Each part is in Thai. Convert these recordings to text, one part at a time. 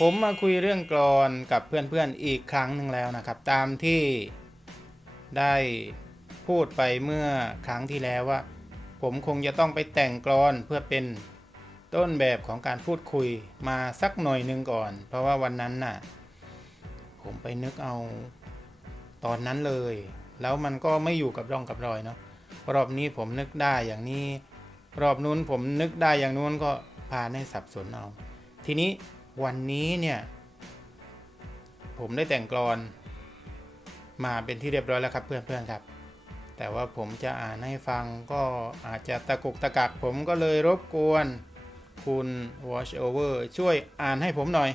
ผมมาคุยเรื่องกรอนกับเพื่อนๆอีกครั้งหนึ่งแล้วนะครับ ตามที่ได้พูดไปเมื่อครั้งที่แล้วว่า ผมคงจะต้องไปแต่งกรอนเพื่อเป็นต้นแบบของการพูดคุยมาสักหน่อยหนึ่งก่อน เพราะว่าวันนั้นน่ะ ผมไปนึกเอาตอนนั้นเลย แล้วมันก็ไม่อยู่กับร่องกับรอยเนาะรอบนี้ผมนึกได้อย่างนี้ รอบนู้นผมนึกได้อย่างนู้นก็พาให้สับสนเอาทีนี้ วันนี้เนี่ย ผมได้แต่งกลอนมาเป็นที่เรียบร้อยแล้วครับเพื่อนๆครับ แต่ว่าผมจะอ่านให้ฟังก็อาจจะตะกุกตะกักผมก็เลยรบกวนคุณ Watch Over ช่วยอ่านให้ผมหน่อย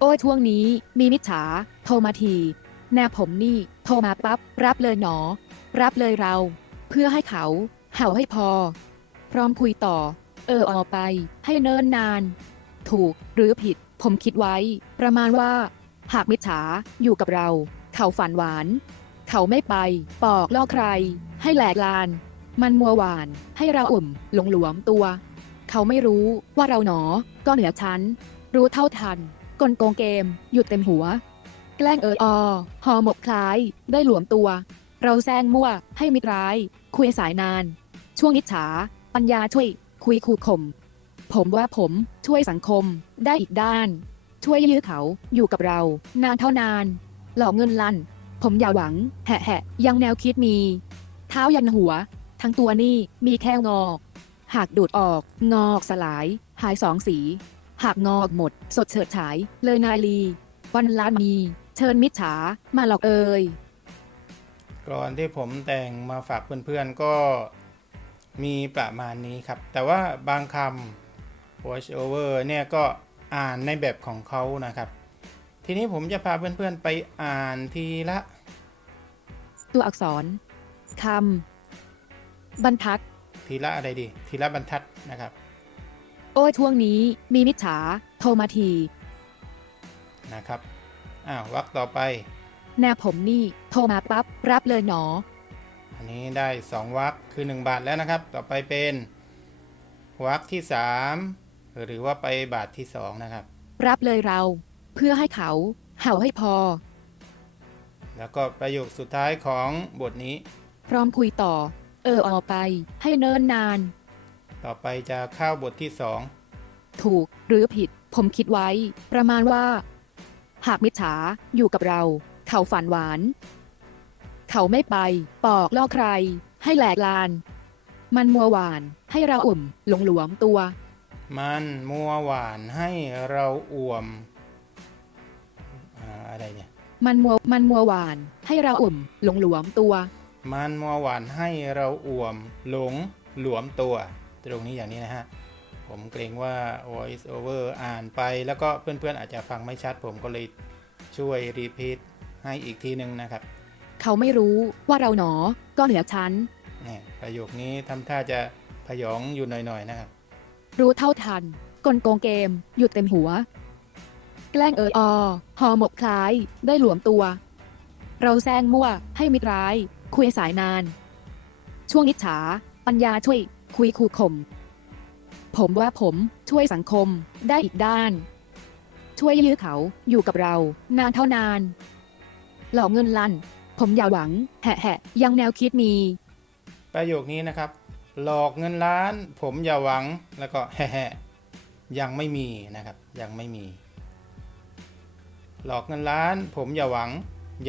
โอ้ยช่วงนี้มีมิจฉาโทรมาทีแนบผมนี่ โทรมาปั๊บรับเลยหนอ รับเลยเรา เพื่อให้เขา เห่าให้พอ พร้อมคุยต่อ เออออไป ให้เนิ่นนาน ถูกหรือผิด ผมคิดไว้ ประมาณว่า หากมิจฉาอยู่กับเรา เขาฝันหวาน เขาไม่ไป ปอกล่อใคร ให้แหลกลาน มันมัวหวาน ให้เราอุ่มหลงหลวมตัว เขาไม่รู้ว่าเราหนอ ก็เหนือชั้น รู้เท่าทัน กลโกงเกม หยุดเต็มหัว แกล้งเอออหอหมกคล้าย ได้หลวมตัว เราแซงมั่ว ให้มิตรร้าย คุยสายนาน ช่วงนิจฉา ปัญญาช่วย คุยคู่ข่ม ผมว่าผมช่วยสังคมได้อีกด้าน ช่วยยื้อเขาอยู่กับเรา นานเท่านาน หลอกเงินลัน ผมอย่าหวัง แหะแหะยังแนวคิดมี เท้ายันหัว ทั้งตัวนี่มีแค่งอก หากดูดออก งอกสลาย หายสองสี หากงอกหมด สดเฉิดฉาย เลยนายลีวันล้านมี เชิญมิจฉามาหลอกเอ่ยกรอนที่ผมแต่งมาฝากเพื่อนๆก็มีประมาณนี้ครับ แต่ว่าบางคำ voice over เนี่ยก็อ่านในแบบของเขานะครับ ทีนี้ผมจะพาเพื่อนๆไปอ่านทีละ ตัวอักษรคำบรรทัด ทีละอะไรดี ทีละบรรทัดนะครับ โอ้ยช่วงนี้มีมิจฉาโทรมาทีนะครับ อ้าววรรคต่อไป แนบผมนี่โทรมาปั๊บรับเลยหนอ อันนี้ได้ 2วรรคคือ 1 บาทแล้วนะครับ ต่อไปเป็นวรรคที่ 3 หรือว่าไปบาทที่2นะครับ รับเลยเรา เพื่อให้เขาเห่าให้พอ แล้วก็ประโยคสุดท้ายของบทนี้ พร้อมคุยต่อ เออออไป ให้เนิ่นนาน ต่อไปจะเข้าบทที่ถูกหรือผิด ผมคิดไว้ ประมาณว่า หากมิจฉาอยู่กับเรา เขาฝันหวาน เขาไม่ไป ปอกล่อใคร ให้แหลกลาน มันมัวหวาน ให้เราอุ่มหลงหลวมตัว2 มันมัวหวานให้เราอ่วมอ่าอะไรเนี่ย มันมัวมันมัวหวานให้เราอุ่มหลงหลวมตัว มันมัวหวานให้เราอ่วม หลงหลวมตัว ตรงนี้อย่างนี้นะฮะ ผมเกรงว่า voice over อ่านไป แล้วก็เพื่อนๆอาจจะฟังไม่ชัด ผมก็เลยช่วยรีพีทให้อีกทีหนึ่งนะครับ เขาไม่รู้ว่าเราหนอ ก็เหนือชั้นเนี่ยประโยคนี้ทำท่าจะพยองอยู่หน่อยๆนะครับ รู้เท่าทัน กลโกงเกม หยุดเต็มหัว แกล้งเอออหอหมกคล้าย ได้หลวมตัว เราแซงมั่ว ให้มิตรร้าย คุยสายนาน ช่วงนิจฉา ปัญญาช่วย คุยคู่ข่มผมว่าผมช่วยสังคมได้อีกด้าน ช่วยยื้อเขาอยู่กับเรา นานเท่านาน หลอกเงินลันผมอย่าหวังแหะแหะยังแนวคิดมี ประโยคนี้นะครับ หลอกเงินล้าน ผมอย่าหวังแล้วก็แฮ่ยังไม่มีนะครับยังไม่มี หลอกเงินล้าน ผมอย่าหวัง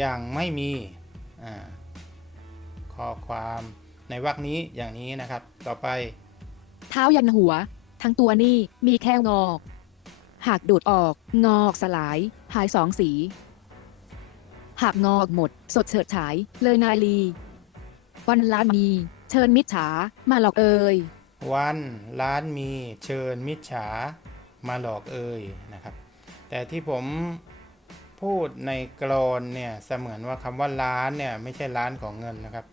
ยังไม่มีอ่าข้อความในวรรคนี้อย่างนี้นะครับ ต่อไป เท้ายันหัว ทั้งตัวนี่มีแค่งอก หากดูดออก งอกสลาย หายสองสี หากงอกหมด สดเฉิดฉาย เลยนายลี วันล้านมี เชิญมิจฉา มาหลอกเอ่ยวันล้านมีเชิญมิจฉามาหลอกเอ่ยนะครับ แต่ที่ผมพูดในกรอนเนี่ยเสมือนว่าคำว่าล้านเนี่ยไม่ใช่ล้านของเงินนะครับ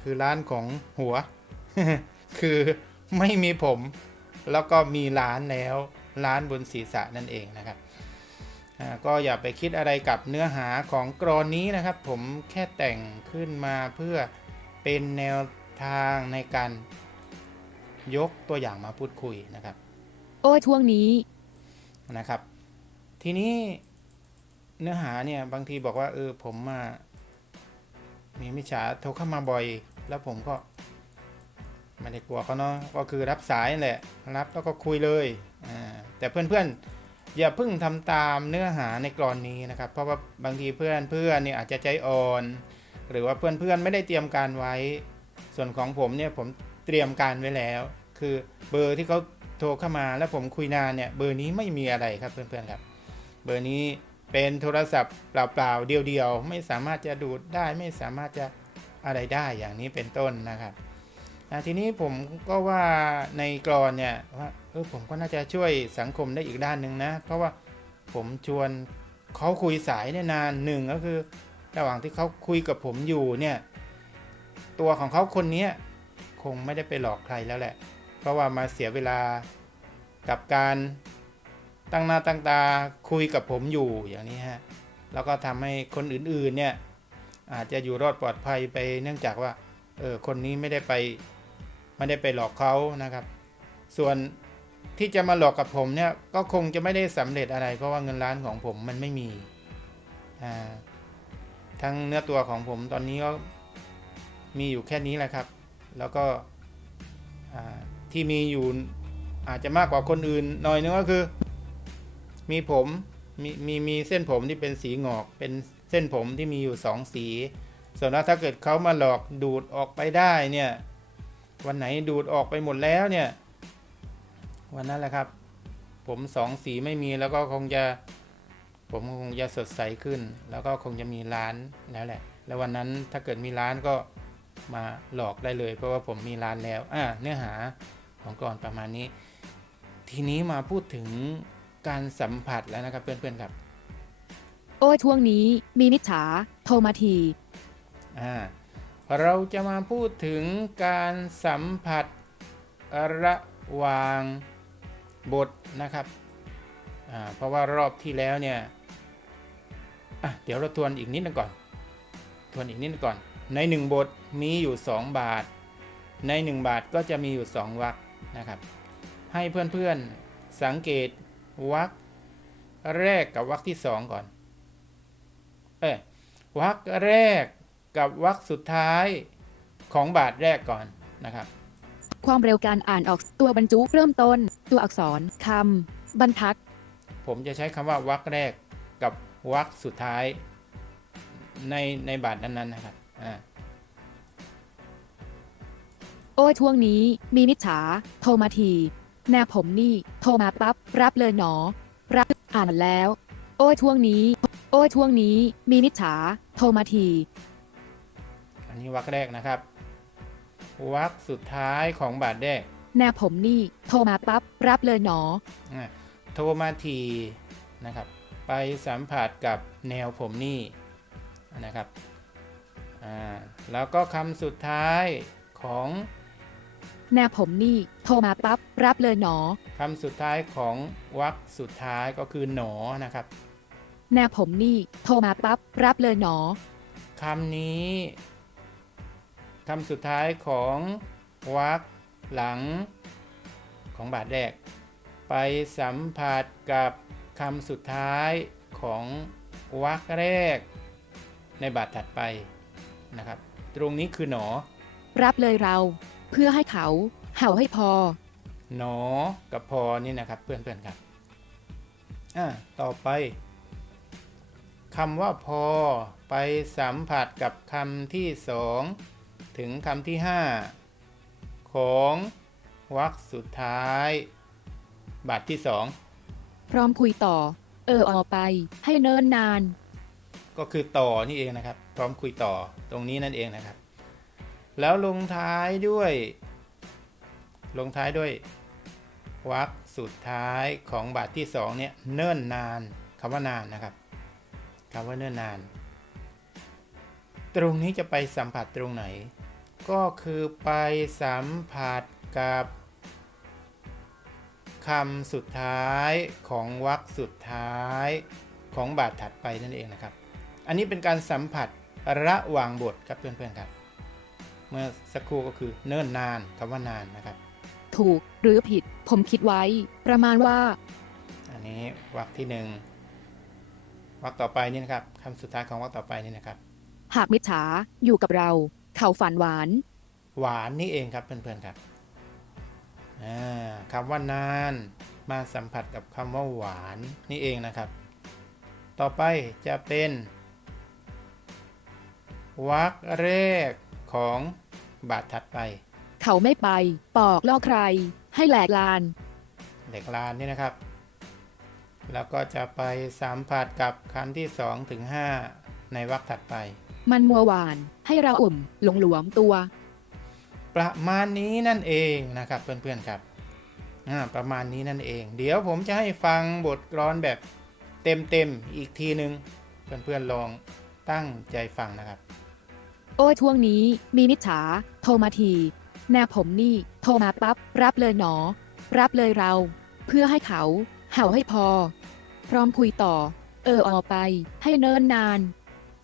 คือล้านของหัว คือไม่มีผม แล้วก็มีล้านแล้วล้านบนศีรษะนั่นเองนะครับอ่าก็อย่าไปคิดอะไรกับเนื้อหาของกรอนนี้นะครับ ผมแค่แต่งขึ้นมาเพื่อ เป็นแนวทางในการยกตัวอย่างมาพูดคุยนะครับ โอ้ยช่วงนี้นะครับ ทีนี้เนื้อหาเนี่ยบางทีบอกว่าเออผมมามีมิจฉาโทรเข้ามาบ่อย แล้วผมก็ไม่ได้กลัวเขาเนาะก็คือรับสายนั่นแหละรับแล้วก็คุยเลยอ่าแต่เพื่อนๆอย่าเพิ่งทำตามเนื้อหาในกรอนนี้นะครับ เพราะว่าบางทีเพื่อนเพื่อนเนี่ยอาจจะใจอ่อน หรือว่าเพื่อนๆไม่ได้เตรียมการไว้ ส่วนของผมเนี่ยผมเตรียมการไว้แล้ว คือเบอร์ที่เขาโทรเข้ามาแล้วผมคุยนานเนี่ยเบอร์นี้ไม่มีอะไรครับเพื่อนๆครับ เบอร์นี้เป็นโทรศัพท์เปล่าๆเดียวๆ ไม่สามารถจะดูดได้ไม่สามารถจะอะไรได้อย่างนี้เป็นต้นนะครับทีนี้ผมก็ว่าในกรอนเนี่ยว่าเออผมก็น่าจะช่วยสังคมได้อีกด้านหนึ่งนะ เพราะว่าผมชวนเขาคุยสายได้นานหนึ่งก็คือ ระหว่างที่เขาคุยกับผมอยู่เนี่ย ตัวของเขาคนนี้คงไม่ได้ไปหลอกใครแล้วแหละ เพราะว่ามาเสียเวลากับการตั้งหน้าตั้งตาคุยกับผมอยู่อย่างนี้ฮะ แล้วก็ทำให้คนอื่นๆเนี่ยอาจจะอยู่รอดปลอดภัยไปเนื่องจากว่าเออคนนี้ไม่ได้ไปไม่ได้ไปหลอกเขานะครับ ส่วนที่จะมาหลอกกับผมเนี่ยก็คงจะไม่ได้สำเร็จอะไร เพราะว่าเงินล้านของผมมันไม่มีอ่า ทั้งเนื้อตัวของผมตอนนี้ก็มีอยู่แค่นี้แหละครับ แล้วก็ที่มีอยู่อาจจะมากกว่าคนอื่นหน่อยนึงก็คือ มีผมมีมีมีเส้นผมที่เป็นสีงอก เป็นเส้นผมที่มีอยู่สองสี ส่วนว่าถ้าเกิดเขามาหลอกดูดออกไปได้เนี่ยวันไหนดูดออกไปหมดแล้วเนี่ยวันนั้นแหละครับ ผมสองสีไม่มีแล้วก็คงจะ ผมคงจะสดใสขึ้น แล้วก็คงจะมีร้านแล้วแหละ แล้ววันนั้นถ้าเกิดมีร้านก็มาหลอกได้เลย เพราะว่าผมมีร้านแล้วอ่าเนื้อหาของกรอนประมาณนี้ ทีนี้มาพูดถึงการสัมผัสแล้วนะครับเพื่อนๆครับ โอ้ยช่วงนี้มีมิจฉาโทรมาทีอ่าเราจะมาพูดถึงการสัมผัสระหว่างบทนะครับอ่าเพราะว่ารอบที่แล้วเนี่ย อะเดี๋ยวเราทวนอีกนิดนึงก่อน ทวนอีกนิดนึงก่อน ในหนึ่งบทมีอยู่ 2 บาท ใน 1 บาทก็จะมีอยู่ 2วรรคนะครับ ให้เพื่อนๆสังเกตวรรคแรกกับวรรคที่ 2 ก่อน เอ้ยวรรคแรกกับวรรคสุดท้ายของบาทแรกก่อนนะครับ ความเร็วการอ่านออกตัวบรรจุเริ่มต้น ตัวอักษรคำบรรทัด ผมจะใช้คำว่าวรรคแรกกับ วรรคสุดท้ายในในบาทนั้นๆนะครับอ่าโอ้ยช่วงนี้มีมิจฉา โทรมาทีแน่ผมนี่ โทรมาปั๊บรับเลยหนอ รับอ่านแล้ว โอ้ยช่วงนี้ โอ้ยช่วงนี้ มีมิจฉา โทรมาที อันนี้วรรคแรกนะครับวรรคสุดท้ายของบาทแรกแน่ผมนี่ โทรมาปั๊บรับเลยหนออะโทรมาทีนะครับ ไปสัมผัสกับแนวผมนี่นะครับอ่าแล้วก็คำสุดท้ายของ แน่ผมนี่ โทรมาปั๊บรับเลยหนอคำสุดท้ายของวรรคสุดท้ายก็คือหนอนะครับ แน่ผมนี่ โทรมาปั๊บรับเลยหนอคำนี้คำสุดท้ายของวรรคหลังของบาทแรก ไปสัมผัสกับ คำสุดท้ายของวรรคแรก ในบาทถัดไปนะครับ ตรงนี้คือหนอ รับเลยเรา เพื่อให้เขา เห่าให้พอ หนอกับพอนี่นะครับเพื่อนๆครับอ่าต่อไปคำว่าพอไปสัมผัสกับคำที่สองถึงคำที่ห้าของวรรคสุดท้าย บาทที่สอง พร้อมคุยต่อ เออออไป ให้เนิ่นนาน ก็คือต่อนี่เองนะครับ พร้อมคุยต่อตรงนี้นั่นเองนะครับ แล้วลงท้ายด้วย ลงท้ายด้วยวรรคสุดท้ายของบาทที่สองเนี่ยเนิ่นนานคำว่านานนะครับคำว่าเนิ่นนาน ตรงนี้จะไปสัมผัสตรงไหน ก็คือไปสัมผัสกับ คำสุดท้ายของวรรคสุดท้ายของบาทถัดไปนั่นเองนะครับ อันนี้เป็นการสัมผัสระหว่างบทครับเพื่อนๆครับ เมื่อสักครู่ก็คือเนิ่นนานคำว่านานนะครับ ถูกหรือผิดผมคิดไว้ ประมาณว่า อันนี้วรรคที่หนึ่งวรรคต่อไปนี่นะครับคำสุดท้ายของวรรคต่อไปนี่นะครับ หากมิจฉาอยู่กับเรา เขาฝันหวาน หวานนี่เองครับเพื่อนๆครับอ่า คำว่านานมาสัมผัสกับคำว่าหวานนี่เองนะครับ ต่อไปจะเป็นวรรคแรกของบาทถัดไป เขาไม่ไป ปอกล่อใคร ให้แหลกลานเด็กลานนี่นะครับ แล้วก็จะไปสัมผัสกับคำที่2ถึง5ในวรรคถัดไป มันมัวหวานให้เราอุ่มหลงหลวมตัว ประมาณนี้นั่นเองนะครับเพื่อนๆครับประมาณนี้นั่นเอง เดี๋ยวผมจะให้ฟังบทกลอนแบบเต็มๆอีกทีนึงเพื่อนๆลองตั้งใจฟังนะครับ โอ้ยช่วงนี้มีมิจฉาโทรมาทีแนวผมนี่โทรมาปั๊บรับเลยหนอ รับเลยเรา เพื่อให้เขาเห่าให้พอ พร้อมคุยต่อ เออออไปให้เนิ่นนาน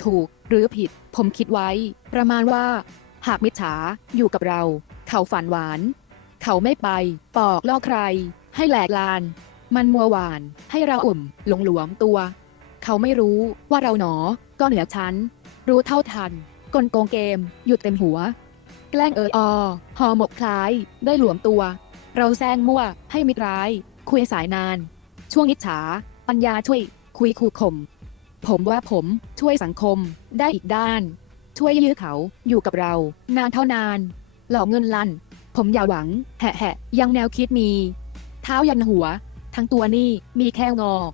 ถูกหรือผิดผมคิดไว้ ประมาณว่า หากมิจฉาอยู่กับเรา เขาฝันหวาน เขาไม่ไป ปอกล่อใคร ให้แหลกลาน มันมัวหวาน ให้เราอุ่ม หลงหลวมตัว เขาไม่รู้ว่าเราหนอ ก็เหนือชั้น รู้เท่าทัน กลโกงเกม หยุดเต็มหัว แกล้งเอออหอหมกคล้าย ได้หลวมตัว เราแซงมั่ว ให้มิตรร้าย คุยสายนาน ช่วงนิจฉา ปัญญาช่วย คุยขู่ข่มผมว่าผมช่วยสังคมได้อีกด้าน ช่วยยื้อเขาอยู่กับเรา นานเท่านาน หลอกเงินลันผมอย่าหวัง แหะแหะยังแนวคิดมี เท้ายันหัว ทั้งตัวนี่มีแค่งอก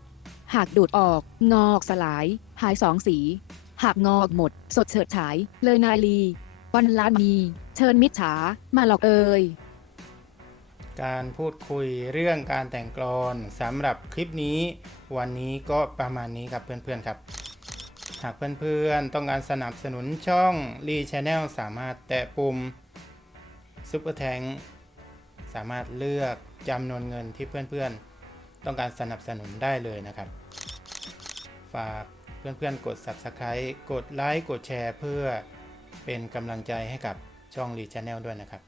หากดูดออก งอกสลาย หายสองสี หากงอกหมด สดเฉิดฉาย เลยนาลีวันล้านมี เชิญมิจฉามาหลอกเอ่ยการพูดคุยเรื่องการแต่งกลอนสำหรับคลิปนี้ วันนี้ก็ประมาณนี้ครับเพื่อนๆครับ หากเพื่อนๆ ต้องการสนับสนุนช่องรีชแนลสามารถแตะปุ่มซุปเปอร์แทงสามารถเลือกจำนวนเงินที่เพื่อนๆ ต้องการสนับสนุนได้เลยนะครับ ฝากเพื่อนๆ กด Subscribe กดไลค์กดแชร์เพื่อเป็นกำลังใจให้กับช่องรีชแนลด้วยนะครับ